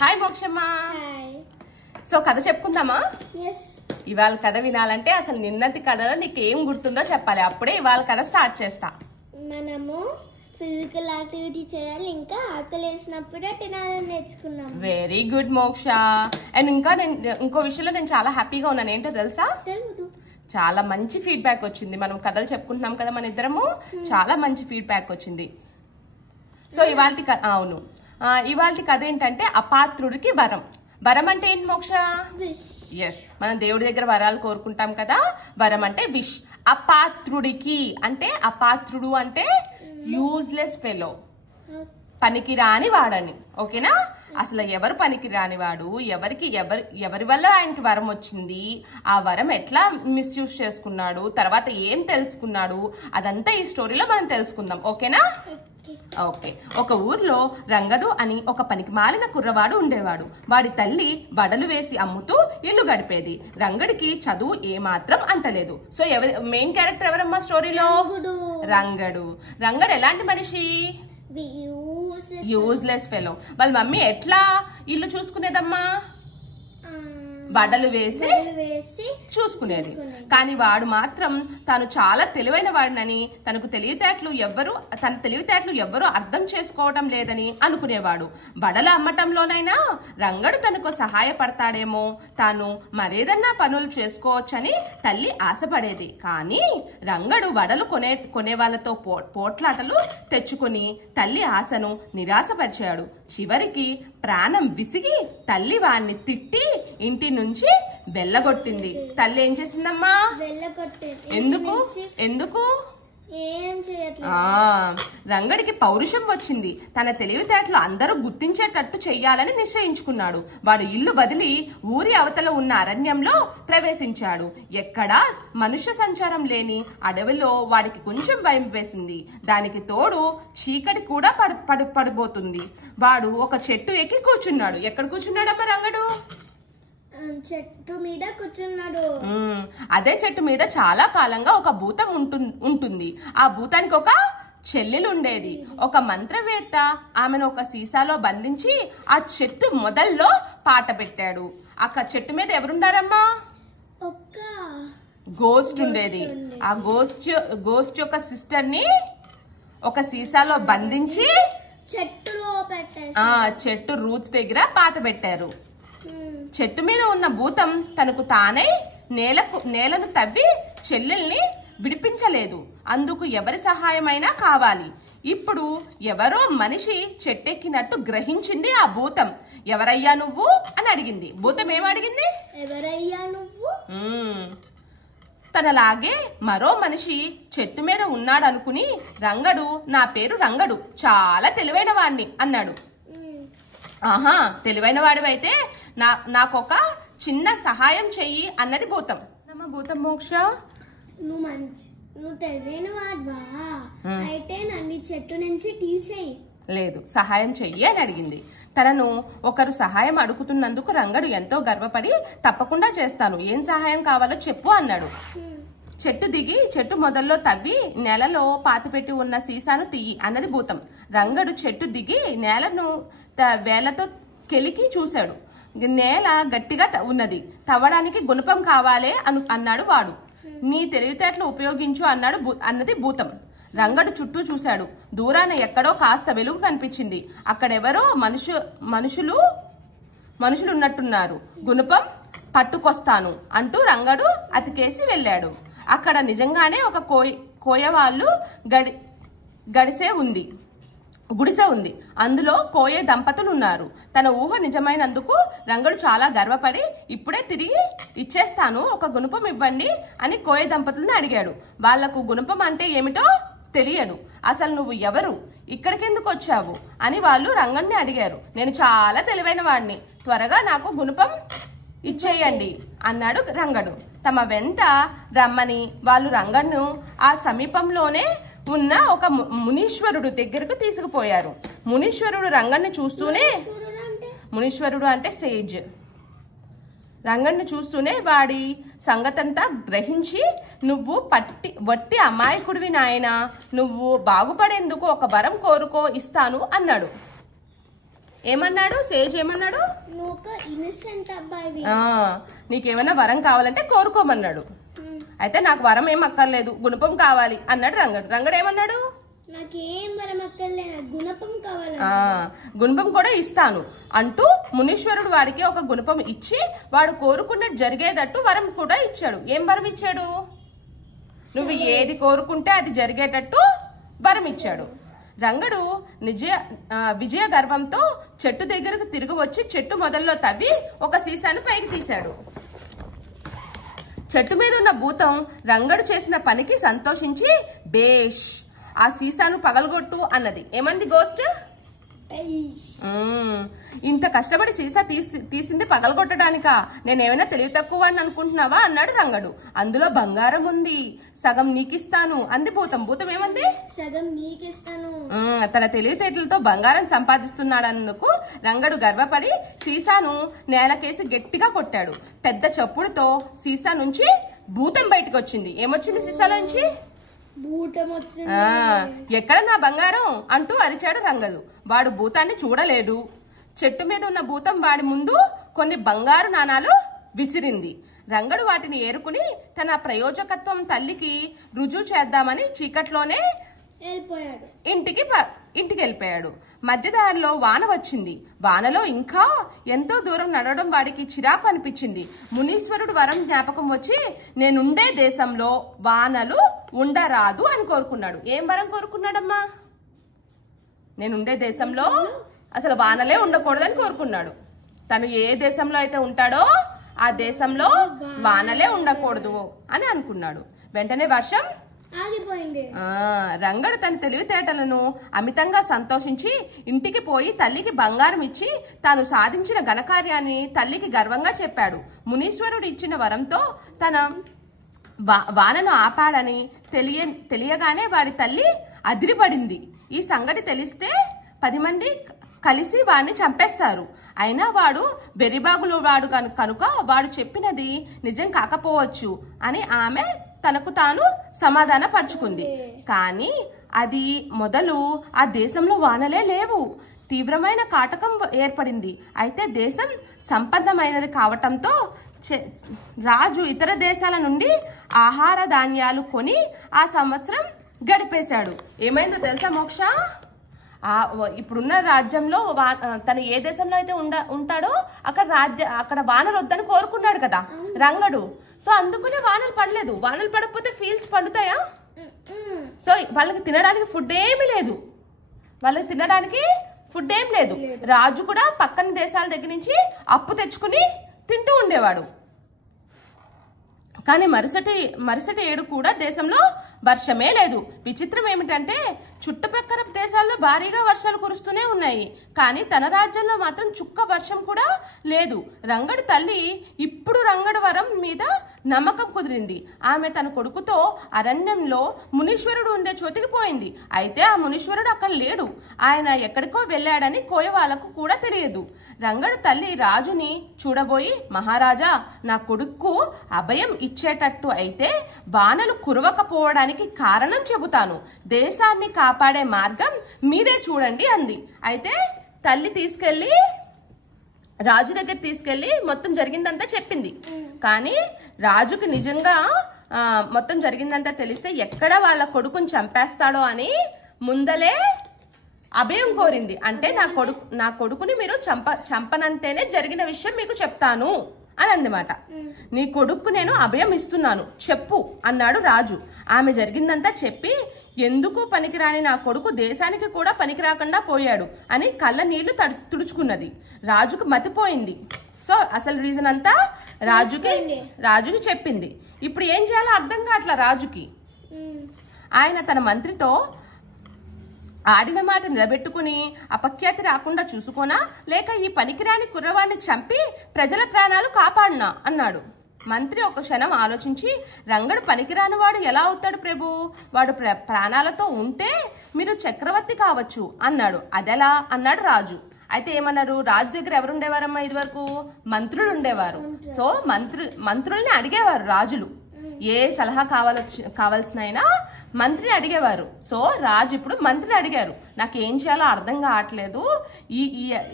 Hi Mokshamma. So కథ చెప్పుకుందామా? ఇవాళ కథ వినాలంటే అసలు నిన్నటి కథ నీకేం గుర్తుందో చెప్పాలి, అప్పుడే ఇవాళ కథ స్టార్ట్ చేస్తా. మనము ఫిజికల్ యాక్టివిటీ చేయాలి, ఇంకా ఆకలి వేసినప్పుడే తినాలని నేర్చుకున్నాం. వెరీ గుడ్ మోక్ష. అండ్ ఇంకా ఇంకో విషయంలో నేను చాలా హ్యాపీగా ఉన్నాను. ఏంటో తెలుసా? చాలా మంచి ఫీడ్బ్యాక్ వచ్చింది. మనం కథలు చెప్పుకుంటున్నాం కదా మన ఇద్దరము, చాలా మంచి ఫీడ్బ్యాక్ వచ్చింది. సో ఇవాళ అవును, ఇవాళ కథ ఏంటంటే అపాత్రుడికి వరం. వరం అంటే ఏంటి మోక్ష? ఎస్, మనం దేవుడి దగ్గర వరాలు కోరుకుంటాం కదా, వరం అంటే విష్. అపాత్రుడికి అంటే అపాత్రుడు అంటే యూజ్లెస్ ఫెలో, పనికి రాని వాడని. ఓకేనా? అసలు ఎవరు పనికి రానివాడు, ఎవరి వల్ల ఆయనకి వరం వచ్చింది, ఆ వరం ఎట్లా మిస్యూజ్ చేసుకున్నాడు, తర్వాత ఏం తెలుసుకున్నాడు, అదంతా ఈ స్టోరీలో మనం తెలుసుకుందాం. ఓకేనా? ఓకే. ఒక ఊర్లో రంగడు అని ఒక పనికి మాలిన కుర్రవాడు ఉండేవాడు. వాడి తల్లి వడలు వేసి అమ్ముతూ ఇల్లు గడిపేది. రంగడికి చదువు ఏమాత్రం అంటలేదు. సో మెయిన్ క్యారెక్టర్ ఎవరమ్మా స్టోరీలో? రంగడు. రంగడు ఎలాంటి మనిషి? Useless fellow. వాళ్ళ మమ్మీ ఎట్లా ఇల్లు చూసుకునేదమ్మా? వడలు వేసి చూసుకునేది. కానీ వాడు మాత్రం తాను చాలా తెలివైన వాడినని, తన తెలివితేటలు ఎవ్వరూ అర్థం చేసుకోవటం లేదని అనుకునేవాడు. వడల అమ్మటంలోనైనా రంగడు తనకు సహాయపడతాడేమో, తాను మరేదన్నా పనులు చేసుకోవచ్చని తల్లి ఆశపడేది. కానీ రంగడు వడలు కొనే వాళ్ళతో పోట్లాటలు తెచ్చుకుని తల్లి ఆశను నిరాశపరిచాడు. చివరికి ప్రాణం విసిగి తల్లి వాణ్ణి తిట్టి ఇంటి నుంచి వెళ్ళగొట్టింది. తల్లి ఏం చేసిందమ్మా? ఎందుకు రంగడికి పౌరుషం వచ్చింది. తన తెలివితేటలు అందరూ గుర్తించేటట్టు చెయ్యాలని నిశ్చయించుకున్నాడు. వాడు ఇల్లు వదిలి ఊరి అవతల ఉన్న అరణ్యంలో ప్రవేశించాడు. ఎక్కడా మనుష్య సంచారం లేని అడవిలో వాడికి కొంచెం భయం వేసింది. దానికి తోడు చీకటి కూడా పడిపోతుంది. వాడు ఒక చెట్టు ఎక్కి కూర్చున్నాడు. ఎక్కడ కూర్చున్నాడమ్మా రంగడు? చెట్టు మీద కూర్చున్నాడు. అదే చెట్టు మీద చాలా కాలంగా ఒక భూతం ఉంటుంది. ఆ భూతానికి ఒక చెల్లెలు ఉండేది. ఒక మంత్రవేత్త ఆమెను ఒక సీసాలో బంధించి ఆ చెట్టు మొదల్లో పాట పెట్టాడు. ఆ చెట్టు మీద ఎవరుండారమ్మా? ఒక గోస్ట్ ఉండేది. ఆ గోస్ట్ యొక్క సిస్టర్ ని ఒక సీసాలో బంధించి చెట్టు రూట్స్ దగ్గర పాత పెట్టారు. చెట్టు మీద ఉన్న భూతం తనకు తానే నేలను తవ్వి చెల్లెల్ని విడిపించలేదు. అందుకు ఎవరి సహాయమైనా కావాలి. ఇప్పుడు ఎవరో మనిషి చెట్టెక్కినట్టు గ్రహించింది ఆ భూతం. ఎవరయ్యా నువ్వు అని అడిగింది. భూతం ఏమడిగింది? ఎవరయ్యా నువ్వు? తనలాగే మరో మనిషి చెట్టు మీద ఉన్నాడనుకుని రంగడు, నా పేరు రంగడు, చాలా తెలివైన వాణ్ణి అన్నాడు. ఆహా, తెలివైన వాడివైతే నాకొక చిన్న సహాయం చెయ్యి అన్నది భూతం. భూతం మోక్ష, నువ్వు తెలివైన వాడివా? అయితే నన్ను చెట్టు నుంచి తీసేయి. లేదు, సహాయం చెయ్యి అని అడిగింది. తనను ఒకరు సహాయం అడుగుతున్నందుకు రంగడు ఎంతో గర్వపడి తప్పకుండా చేస్తాను, ఏం సహాయం కావాలో చెప్పు అన్నాడు. చెట్టు దిగి చెట్టు మొదల్లో తవ్వి నేలలో పాతిపెట్టి ఉన్న సీసాను తీయి అన్నది భూతం. రంగడు చెట్టు దిగి నేలను వేలతో కెలికి చూశాడు. నేల గట్టిగా ఉన్నది. తవ్వడానికి గుణపం కావాలే అన్నాడు వాడు. నీ తెలివితేటలు ఉపయోగించు అన్నది భూతం. రంగడు చుట్టూ చూశాడు. దూరాన ఎక్కడో కాస్త వెలుగు కనిపించింది. అక్కడెవరో మనుషులు ఉన్నట్టున్నారు. గుణపం పట్టుకొస్తాను అంటూ రంగడు అతికేసి వెళ్ళాడు. అక్కడ నిజంగానే ఒక కోయవాళ్ళు గుడిసె ఉంది. అందులో కోయ దంపతులు ఉన్నారు. తన ఊహ నిజమైనందుకు రంగడు చాలా గర్వపడి, ఇప్పుడే తిరిగి ఇచ్చేస్తాను, ఒక గుణపం ఇవ్వండి అని కోయ దంపతులను అడిగాడు. వాళ్లకు గుణపం అంటే ఏమిటో తెలియదు. అసలు నువ్వు ఎవరు, ఇక్కడికెందుకు వచ్చావు అని వాళ్ళు రంగడిని అడిగారు. నేను చాలా తెలివైన వాడిని, త్వరగా నాకు గుణపం ఇచ్చేయండి అన్నాడు రంగడు. తమ వెంట రమ్మని వాళ్ళు రంగడును ఆ సమీపంలోనే ఉన్న ఒక మునీశ్వరుడు దగ్గరకు తీసుకుపోయారు. మునీశ్వరుడు రంగడిని చూస్తూనే, మునీశ్వరుడు అంటే సేజ్, రంగడిని చూస్తూనే వాడి సంగతంతా గ్రహించి, నువ్వు వట్టి అమాయకుడివి నాయనా, నువ్వు బాగుపడేందుకు ఒక వరం కోరుకో, ఇస్తాను అన్నాడు. ఏమన్నాడు సేజ్? ఏమన్నాడు? నువ్వు ఒక ఇన్నసెంట్ అబ్బాయి, నీకేమైనా వరం కావాలంటే కోరుకోమన్నాడు. అయితే నాకు వరం ఏం అక్కర్లేదు, గుణపం కావాలి అన్నాడు రంగడు. రంగడు ఏమన్నాడు? నాకేం వరం అక్కర్లే, నాకు గుణపం కావాలి. గుణపం కూడా ఇస్తాను అంటూ మునీశ్వరుడు వాడికి ఒక గుణపం ఇచ్చి వాడు కోరుకున్నట్టు జరిగేటట్టు వరం కూడా ఇచ్చాడు. ఏం వరం ఇచ్చాడు? నువ్వు ఏది కోరుకుంటే అది జరిగేటట్టు వరం ఇచ్చాడు. రంగడు విజయ గర్వంతో చెట్టు దగ్గరకు తిరిగి వచ్చి చెట్టు మొదల్లో తవ్వి ఒక సీసాను పైకి తీశాడు. చెట్టు మీద ఉన్న భూతం రంగడు చేసిన పనికి సంతోషించి బేష్ ఆ సీసాను పగలగొట్టు అన్నది. ఏమంది గోస్ట్? ఇంత కష్టపడి సీసా తీసింది పగలగొట్టడానికా? నేనేమైనా తెలివి తక్కువ అని అనుకుంటున్నావా అన్నాడు రంగడు. అందులో బంగారం ఉంది, సగం నీకిస్తాను అంది భూతం. భూతం ఏమంది? సగం నీకిస్తాను. తన తెలివితేటలతో బంగారం సంపాదిస్తున్నాడన్నందుకు రంగడు గర్వపడి సీసాను నేలకేసి గట్టిగా కొట్టాడు. పెద్ద చప్పుడుతో సీసా నుంచి భూతం బయటకు వచ్చింది. ఏమొచ్చింది సీసాలోంచి? భూతం వచ్చింది. ఎక్కడ నా బంగారం అంటూ అరిచాడు రంగడు. వాడు భూతాన్ని చూడలేదు. చెట్టు మీద ఉన్న భూతం వాడి ముందు కొన్ని బంగారు నాణాలు విసిరింది. రంగడు వాటిని ఏరుకుని తన ప్రయోజకత్వం తల్లికి రుజువు చేద్దామని చీకట్లోనే ఇంటికి వెళ్ళిపోయాడు. మధ్యదారిలో వాన వచ్చింది. వానలో ఇంకా ఎంతో దూరం నడవడం వాడికి చిరాకు అనిపించింది. మునీశ్వరుడు వరం జ్ఞాపకం వచ్చి నేనుండే దేశంలో వానలు ఉండరాదు అని కోరుకున్నాడు. ఏం వరం కోరుకున్నాడమ్మా? నేనుండే దేశంలో అసలు వానలే ఉండకూడదని కోరుకున్నాడు. తను ఏ దేశంలో అయితే ఉంటాడో ఆ దేశంలో వానలే ఉండకూడదు అని అనుకున్నాడు. వెంటనే వర్షం ఆగిపోయింది. రంగడు తన తెలివితేటలను అమితంగా సంతోషించి ఇంటికి పోయి తల్లికి బంగారం ఇచ్చి తాను సాధించిన ఘనకార్యాన్ని తల్లికి గర్వంగా చెప్పాడు. మునీశ్వరుడు ఇచ్చిన వరంతో తన వానను ఆపాడని తెలియగానే వాడి తల్లి అదిరిపడింది. ఈ సంగతి తెలిస్తే 10 మంది కలిసి వాడిని చంపేస్తారు. అయినా వాడు బెరిబాగులు వాడు కనుక వాడు చెప్పినది నిజం కాకపోవచ్చు అని ఆమె తనకు తాను సమాధాన పరుచుకుంది. కానీ అది మొదలు ఆ దేశంలో వానలే లేవు. తీవ్రమైన కాటకం ఏర్పడింది. అయితే దేశం సంపన్నమైనది కావటంతో రాజు ఇతర దేశాల నుండి ఆహార ధాన్యాలు కొని ఆ సంవత్సరం గడిపేశాడు. ఏమైందో తెలుసా మోక్ష? ఇప్పుడున్న రాజ్యంలో తను ఏ దేశంలో అయితే ఉంటాడో అక్కడ వానలు వద్దని కోరుకున్నాడు కదా రంగడు. సో అందుకునే వానలు పడలేదు. వానలు పడకపోతే ఫీల్డ్స్ పండుతాయా? సో వాళ్ళకి తినడానికి ఫుడ్ ఏమీ లేదు. రాజు కూడా పక్కన దేశాల దగ్గర నుంచి అప్పు తెచ్చుకుని తింటూ ఉండేవాడు. కానీ మరుసటి ఏడు కూడా దేశంలో వర్షమే లేదు. విచిత్రం ఏమిటంటే చుట్టుపక్కల దేశాల్లో భారీగా వర్షాలు కురుస్తూనే ఉన్నాయి. కానీ తన రాజ్యంలో మాత్రం చుక్క వర్షం కూడా లేదు. రంగడు తల్లి ఇప్పుడు రంగడు వరం మీద నమ్మకం కుదిరింది. ఆమె తన కొడుకుతో అరణ్యంలో మునీశ్వరుడు ఉండే చోటికి పోయింది. అయితే ఆ మునీశ్వరుడు అక్కడ లేడు. ఆయన ఎక్కడికో వెళ్ళాడని కోయవాళ్లకు కూడా తెలియదు. రంగడు తల్లి రాజుని చూడబోయి, మహారాజా, నా కొడుకు అభయం ఇచ్చేటట్టు అయితే వానలు కురవకపోవడానికి కారణం చెబుతాను. దేశాన్ని కాపాడే మార్గం మీరే చూడండి అంది. అయితే తల్లి రాజు దగ్గర తీసుకెళ్లి మొత్తం జరిగిందంతా చెప్పింది. కానీ రాజుకి నిజంగా మొత్తం జరిగిందంతా తెలిస్తే ఎక్కడ వాళ్ళ కొడుకుని చంపేస్తాడో అని ముందలే అభయం కోరింది. అంటే నా కొడుకుని మీరు చంపనంతేనే జరిగిన విషయం మీకు చెప్తాను అని అందమాట. నీ కొడుకు నేను అభయం ఇస్తున్నాను, చెప్పు అన్నాడు రాజు. ఆమె జరిగిందంతా చెప్పి, ఎందుకు పనికిరాని నా కొడుకు దేశానికి కూడా పనికిరాకుండా పోయాడు అని కళ్ళ నీళ్లు తుడుచుకున్నది. రాజుకు మతిపోయింది. సో అసలు రీజన్ అంతా రాజుకి చెప్పింది. ఇప్పుడు ఏం చేయాలో అర్థం కావట్లా రాజుకి. ఆయన తన మంత్రితో ఆడిన మాట నిలబెట్టుకుని అపఖ్యాతి రాకుండా చూసుకోనా, లేక ఈ పనికిరాని కుర్రవాణ్ణి చంపి ప్రజల ప్రాణాలు కాపాడునా అన్నాడు. మంత్రి ఒక క్షణం ఆలోచించి, రంగడు పనికిరాని వాడు ఎలా అవుతాడు ప్రభు? వాడు ప్రాణాలతో ఉంటే మీరు చక్రవర్తి కావచ్చు అన్నాడు. అదెలా అన్నాడు రాజు. అయితే ఏమన్నారు? రాజు దగ్గర ఎవరుండేవారమ్మా ఇదివరకు? మంత్రులు ఉండేవారు. సో మంత్రుల్ని అడిగేవారు రాజులు. ఏ సలహా కావాల్సినైనా మంత్రిని అడిగేవారు. సో రాజు ఇప్పుడు మంత్రిని అడిగారు, నాకు ఏం చేయాలో అర్థం కావట్లేదు,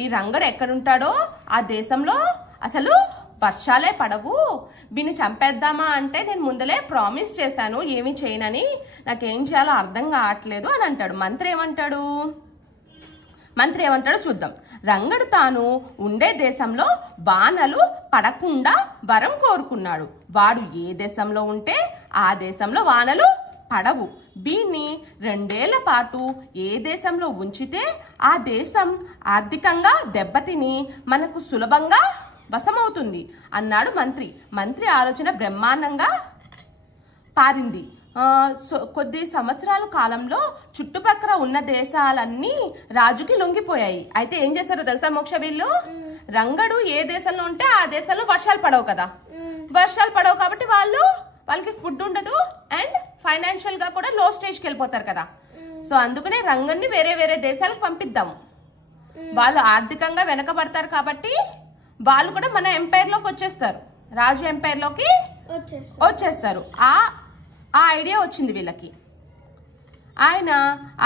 ఈ రంగడు ఎక్కడుంటాడో ఆ దేశంలో అసలు వర్షాలే పడవు, వీడిని చంపేద్దామా అంటే నేను ముందలే ప్రామిస్ చేశాను ఏమీ చేయనని, నాకేం చేయాలో అర్థం కావట్లేదు అని అంటాడు. మంత్రి ఏమంటాడో చూద్దాం. రంగడు తాను ఉండే దేశంలో వానలు పడకుండా వరం కోరుకున్నాడు. వాడు ఏ దేశంలో ఉంటే ఆ దేశంలో వానలు పడవు. వీణ్ణి 2 ఏళ్ల పాటు ఏ దేశంలో ఉంచితే ఆ దేశం ఆర్థికంగా దెబ్బతిని మనకు సులభంగా వశమవుతుంది అన్నాడు మంత్రి. మంత్రి ఆలోచన బ్రహ్మాండంగా పారింది. కొద్ది సంవత్సరాల కాలంలో చుట్టుపక్కల ఉన్న దేశాలన్నీ రాజుకి లొంగిపోయాయి. అయితే ఏం చేశారో తెలుసా మోక్ష, వీళ్ళు రంగడు ఏ దేశంలో ఉంటే ఆ దేశంలో వర్షాలు పడవు కదా, వర్షాలు పడవు కాబట్టి వాళ్ళకి ఫుడ్ ఉండదు అండ్ ఫైనాన్షియల్ గా కూడా లో స్టేజ్కి వెళ్ళిపోతారు కదా. సో అందుకనే రంగడిని వేరే వేరే దేశాలకు పంపిద్దాం, వాళ్ళు ఆర్థికంగా వెనకబడతారు కాబట్టి వాళ్ళు కూడా మన ఎంపైర్ లోకి వచ్చేస్తారు, రాజు ఎంపైర్ లోకి వచ్చేస్తారు. ఆ ఐడియా వచ్చింది వీళ్ళకి. ఆయన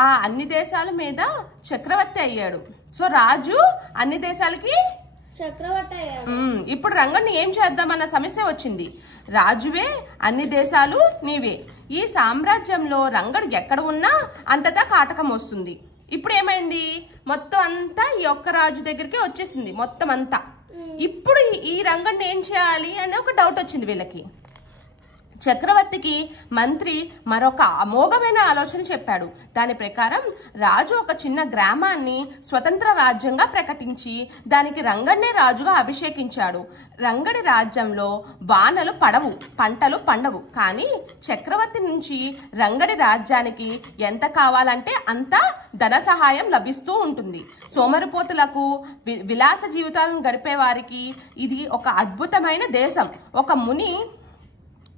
ఆ అన్ని దేశాల మీద చక్రవర్తి అయ్యాడు. సో రాజు అన్ని దేశాలకి చక్రవర్తి అయ్యాడు. ఇప్పుడు రంగడిని ఏం చేద్దామన్న సమస్య వచ్చింది. రాజువే, అన్ని దేశాలు నీవే, ఈ సామ్రాజ్యంలో రంగడు ఎక్కడ ఉన్నా అంతటా కాటకం వస్తుంది. ఇప్పుడు ఏమైంది, మొత్తం అంతా ఈ ఒక్క రాజు దగ్గరికి వచ్చేసింది మొత్తం అంతా. ఇప్పుడు ఈ రంగడిని ఏం చేయాలి అని ఒక డౌట్ వచ్చింది వీళ్ళకి. చక్రవర్తికి మంత్రి మరొక అమోఘమైన ఆలోచన చెప్పాడు. దాని ప్రకారం రాజు ఒక చిన్న గ్రామాన్ని స్వతంత్ర రాజ్యంగా ప్రకటించి దానికి రంగడినే రాజుగా అభిషేకించాడు. రంగడి రాజ్యంలో వానలు పడవు, పంటలు పండవు, కానీ చక్రవర్తి నుంచి రంగడి రాజ్యానికి ఎంత కావాలంటే అంత ధన సహాయం లభిస్తూ ఉంటుంది. సోమరిపోతులకు, విలాస జీవితాలను గడిపే వారికి ఇది ఒక అద్భుతమైన దేశం. ఒక ముని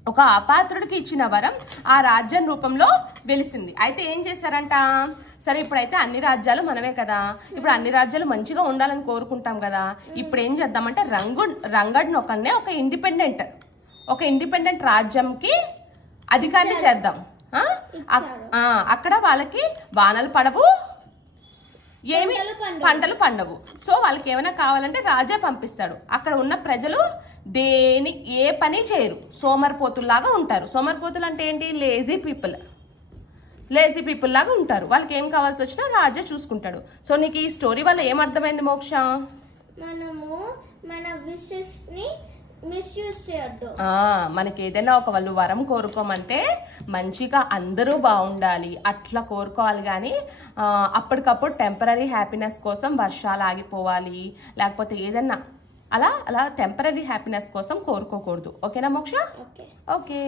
ఒక అపాత్రుడికి ఇచ్చిన వరం ఆ రాజ్యం రూపంలో వెలిసింది. అయితే ఏం చేశారంట, సరే ఇప్పుడైతే అన్ని రాజ్యాలు మనమే కదా, ఇప్పుడు అన్ని రాజ్యాలు మంచిగా ఉండాలని కోరుకుంటాం కదా, ఇప్పుడు ఏం చేద్దామంటే రంగడిని ఒక ఇండిపెండెంట్ రాజ్యంకి అధికారిని చేద్దాం. అక్కడ వాళ్ళకి వానలు పడవు, ఏమి పంటలు పండవు. సో వాళ్ళకి ఏమైనా కావాలంటే రాజా పంపిస్తాడు. అక్కడ ఉన్న ప్రజలు ఏ పని చేయరు, సోమరిపోతుల్లాగా ఉంటారు. సోమరిపోతులు అంటే ఏంటి, లేజీ పీపుల్ లాగా ఉంటారు. వాళ్ళకి ఏం కావాల్సి వచ్చినా రాజా చూసుకుంటాడు. సో నీకు ఈ స్టోరీ వల్ల ఏం అర్థమైంది మోక్ష? మనము మన విషెస్ ని మిస్యూజ్ చేయొద్దు. మనకి ఏదైనా ఒక వాళ్ళు వరం కోరుకోమంటే మంచిగా అందరూ బాగుండాలి అట్లా కోరుకోవాలి, కానీ అప్పటికప్పుడు టెంపరీ హ్యాపీనెస్ కోసం వర్షాలు ఆగిపోవాలి లేకపోతే ఏదన్నా అలా టెంపరీ హ్యాపీనెస్ కోసం కోరుకోకూడదు. ఓకేనా మోక్ష? ఓకే.